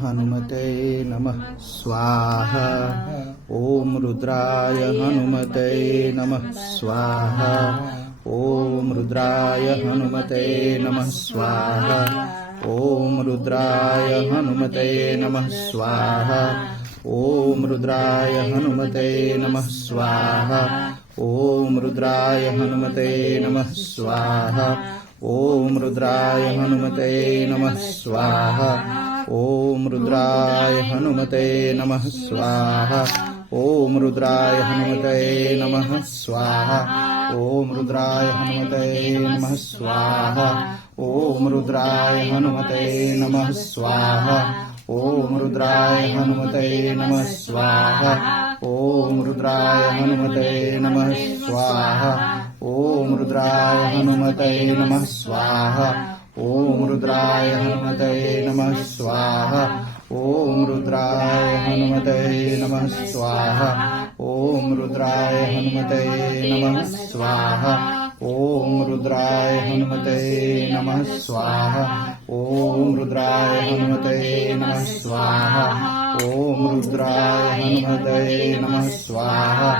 हनुमते नमः स्वाहा ॐ रुद्राय हनुमते नमः स्वाहा ॐ रुद्राय हनुमते नमः स्वाहा ॐ रुद्राय हनुमते नमः स्वाहा ॐ रुद्राय हनुमते नमः स्वाहा ॐ रुद्राय हनुमते नमः स्वाहा ॐ रुद्राय हनुमते नमः स्वाहा ॐ रुद्राय हनुमते नमः स्वाहा ॐ रुद्राय हनुमते नमः स्वाहा ॐ रुद्राय हनुमते नमः स्वाहा ॐ रुद्राय हनुमते नमः स्वाहा ॐ रुद्राय हनुमते नमः स्वाहा ॐ रुद्राय हनुमते नमः स्वाहा ॐ रुद्राय हनुमते नमः स्वाहा ॐ रुद्राय हनुमतये नमः स्वाहा। ॐ रुद्राय हनुमतये नमः स्वाहा। ॐ रुद्राय हनुमतये नमः स्वाहा। ॐ रुद्राय हनुमतये नमः स्वाहा। ॐ रुद्राय हनुमतये नमः स्वाहा। ॐ रुद्राय हनुमतये नमः स्वाहा।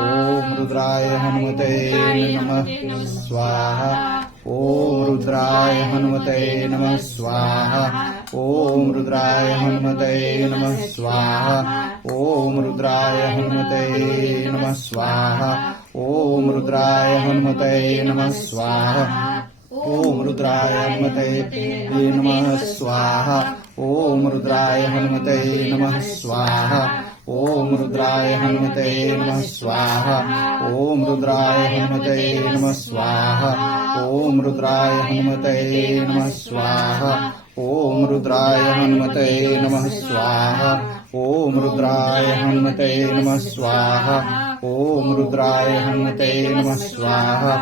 ॐ रुद्राय हनुमतये नमः स्वाहा। ॐ रुद्राय हनुमते नमः स्वाहा। ॐ रुद्राय हनुमते नमः स्वाहा। ॐ रुद्राय हनुमते नमः स्वाहा। ॐ रुद्राय हनुमते नमः स्वाहा। ॐ रुद्राय हनुमते नमः स्वाहा। ॐ रुद्राय हनुमते नमः स्वाहा। ॐ रुद्राय हनुमते नमः स्वाहा। ॐ रुद्राय हनुमते नमः स्वाहा। ॐ रुद्राय हनुमते नमः स्वाहा। ॐ रुद्राय हनुमते नमः स्वाहा। ॐ रुद्राय हनुमते नमः स्वाहा ॐ रुद्राय हनुमते नमः स्वाहा।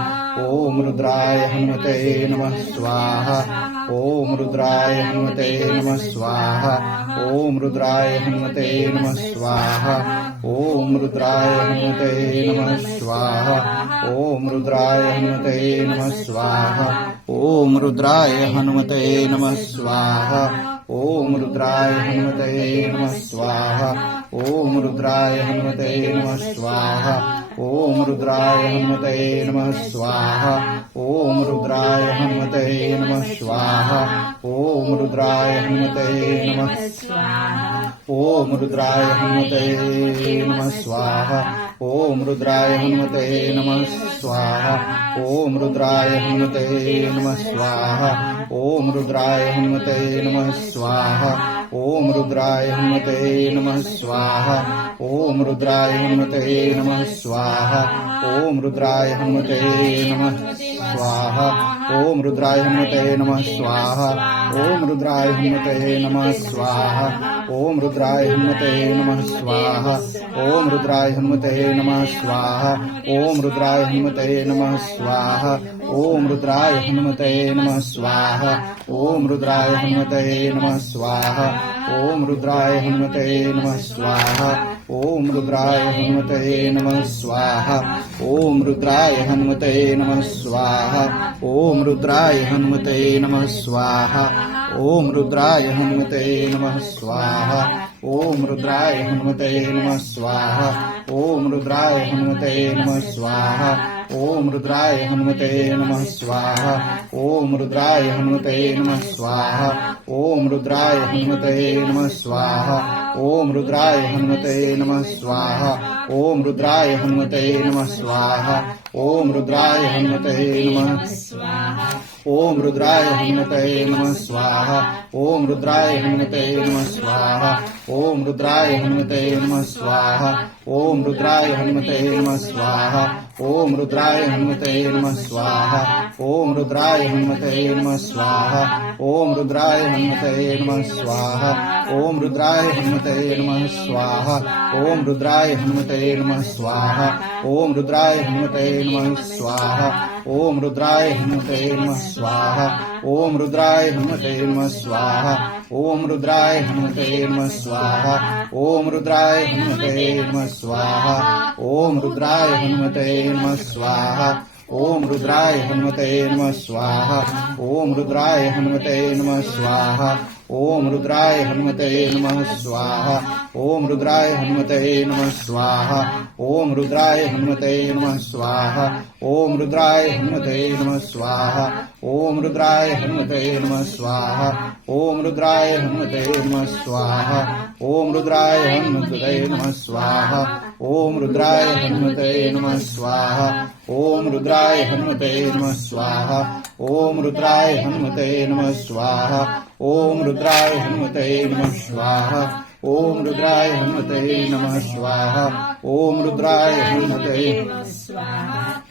ॐ रुद्राय हनुमते नमः स्वाहा। ॐ रुद्राय हनुमते नमः स्वाहा। ॐ रुद्राय हनुमते नमः स्वाहा। ॐ रुद्राय हनुमते नमः स्वाहा। ॐ रुद्राय हनुमते नमः स्वाहा। ॐ रुद्राय हनुमते नमः स्वाहा। ॐ रुद्राय हनुमते नमः स्वाहा ॐ रुद्राय हनुमते नमः स्वाहा। ॐ रुद्राय हनुमते नमः स्वाहा। ॐ रुद्राय हनुमते नमः स्वाहा। ॐ रुद्राय हनुमते नमः ॐ रुद्राय हनुमते नमः स्वाहा। ॐ रुद्राय हनुमते नमः स्वाहा। ॐ रुद्राय हनुमते नमः स्वाहा। ॐ रुद्राय हनुमते नमः स्वाहा ॐ रुद्राय हनुमते नमः स्वाहा। ॐ रुद्राय हनुमते नमः स्वाहा। ॐ रुद्राय हनुमते नमः स्वाहा। ॐ रुद्राय हनुमते नमः स्वाहा। ॐ रुद्राय हनुमते नमः स्वाहा। ॐ रुद्राय हनुमते नमः स्वाहा। ॐ रुद्राय हनुमते नमः स्वाहा। ॐ रुद्राय हनुमते नमः स्वाहा। ॐ रुद्राय हनुमते नमः स्वाहा। ॐ रुद्राय हनुमते नमः स्वाहा। ॐ रुद्राय हनुमते नमः स्वाहा। ॐ रुद्राय हनुमतये नमः स्वाहा। ॐ रुद्राय हनुमतये नमः स्वाहा। ॐ रुद्राय हनुमतये नमः स्वाहा। ॐ रुद्राय हनुमतये नमः स्वाहा। ॐ रुद्राय हनुमतये नमः स्वाहा। ॐ रुद्राय हनुमतये नमः स्वाहा। ॐ रुद्राय हनुमतये नमः स्वाहा। ॐ रुद्राय हनुमतये नमः स्वाहा। ॐ रुद्राय हनुमतये नमः स्वाहा। ॐ रुद्राय हनुमते नम स्वाहा। ओम रुद्राय हनुमते नम स्वाहा। ओम रुद्राय हनुमते नमः। ॐ रुद्राय हनुमतये नमः स्वाहा ओम रुद्राय हनुमतये नमः स्वाहा ओम रुद्राय हनुमतये नमः स्वाहा ओम रुद्राय हनुमतये नमः स्वाहा ओम रुद्राय हनुमतये नमः स्वाहा ओम रुद्राय हनुमतये नमः स्वाहा ओम रुद्राय हनुमतये नमः स्वाहा ओम रुद्राय हनुमतये नमः स्वाहा ओम रुद्राय हनुमतये नमः स्वाहा ओम रुद्राय हनुमतये नमः स्वाहा ॐ रुद्राय हनुमते नमः स्वाहा। ॐ रुद्राय हनुमते नमः स्वाहा। ॐ रुद्राय हनुमते नमः स्वाहा। ॐ रुद्राय हनुमते नमः स्वाहा। ॐ रुद्राय हनुमते नमः स्वाहा। ॐ रुद्राय हनुमते नम स्वाहा। ॐ रुद्राय हनुमते नम स्वाहा। ओम रुद्राय हनुमते नम स्वाहा। ओम रुद्राय हनुमते नम स्वाहा। ओम रुद्राय हनुमते नम स्वाहा। ॐ रुद्राय हनुमते नम स्वाहा। ओम रुद्राय हनुमते नम स्वाहा। ॐ रुद्राय हनुमते नम स्वाहा। ॐ रुद्राय हनुमते नम स्वाहा। ॐ रुद्राय हनुमते नमः स्वाहा। ॐ रुद्राय हनुमते नमः स्वाहा। ॐ रुद्राय हनुमते नमः स्वाहा। ॐ रुद्राय हनुमते नमः स्वाहा। ॐ रुद्राय हनुमते नमः स्वाहा। ॐ रुद्राय हनुमते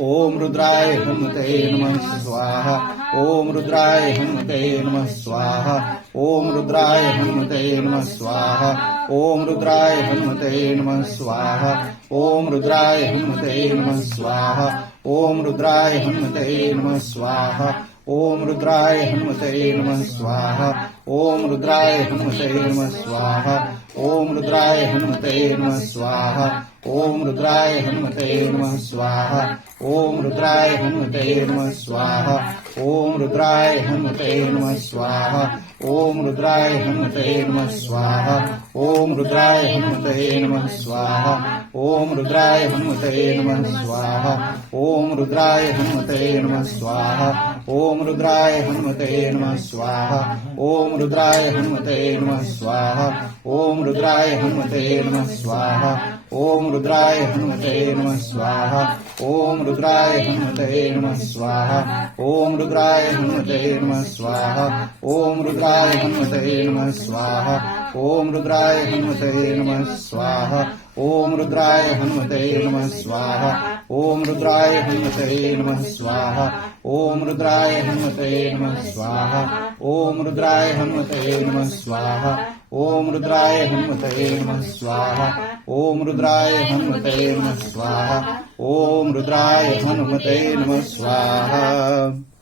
ॐ रुद्राय हनुमते नमः। स्वाहा। ओम रुद्राय हनुमते नमः। स्वाहा। ॐ रुद्राय हनुमते नमः। स्वाहा। ओम रुद्राय हनुमते नमः। स्वाहा। ओम रुद्राय हनुमते नमः। स्वाहा। ओम रुद्राय हनुमते नमः। स्वाहा। ओम रुद्राय हनुमते नमः। स्वाहा। ओम रुद्राय हनुमते नमः। स्वाहा। ओम रुद्राय हनुमते नमः। स्वाहा। ॐ रुद्राय हनुमते नमः स्वाहा। ॐ रुद्राय हनुमते नमः स्वाहा। ॐ रुद्राय हनुमते नमः स्वाहा। ॐ रुद्राय हनुमते नमः स्वाहा। ॐ रुद्राय हनुमते नमः स्वाहा। ॐ रुद्राय हनुमते नमः स्वाहा। ॐ रुद्राय हनुमते नमः स्वाहा। ॐ रुद्राय हनुमते नमः स्वाहा ॐ रुद्राय हनुमते नमः स्वाहा ॐ रुद्राय हनुमते नमः स्वाहा ॐ रुद्राय हनुमते नमः स्वाहा ॐ रुद्राय हनुमते नमः स्वाहा ॐ रुद्राय हनुमते नमः स्वाहा ॐ रुद्राय हनुमते नमः स्वाहा ॐ रुद्राय हनुमते नमः स्वाहा ॐ रुद्राय हनुमते नमः स्वाहा ॐ रुद्राय हनुमते नमः स्वाहा ओम रुद्राय हनुमते नमः स्वाहा। ओम रुद्राय हनुमते नमः स्वाहा। ओम रुद्राय हनुमते नमः स्वाहा। ओम रुद्राय हनुमते नमः स्वाहा। ओम रुद्राय हनुमते नमः स्वाहा।